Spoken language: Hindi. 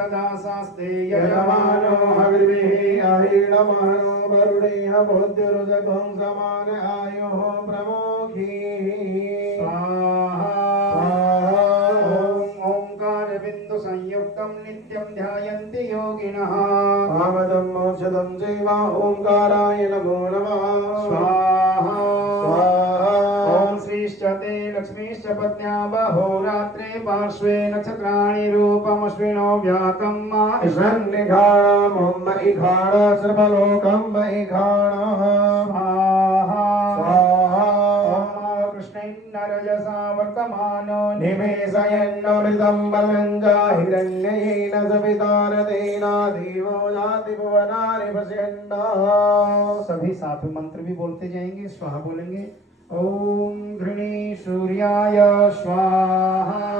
सदा शास्ते यजमानो हविर्भिः अहीणमहनो वरुणेह भूत्युरुजगं समान आयुः प्रमोखी स्वाहा स्वाहा ॐ ओंकार बिंदु संयुक्तं नित्यं ध्यायन्ति योगिनः कामदं मोक्षदं चैव ओंकाराय नमो नमः स्वाहा स्वाहा ॐ श्रीश्च ते लक्ष्मीश्च पत्न्या बहोरात्रे पार्श्वे नक्षत्राणि रूपमश्विनो व्यातं मा ईशान्यघाणं मयिघाण सर्वलोकं मयिघाणः स्वाहा स्वाहा ॐ कृष्णेन्नरजसा वर्तमानो निमेषयन्नमृतं बलं च हिरण्येन सवितारतेना देवो जाति भुवनानि पश्यन्नः। सभी साथ में मंत्र भी बोलते जाएंगे। स्वाहा बोलेंगे। ओम घृणी सूर्याय स्वाहा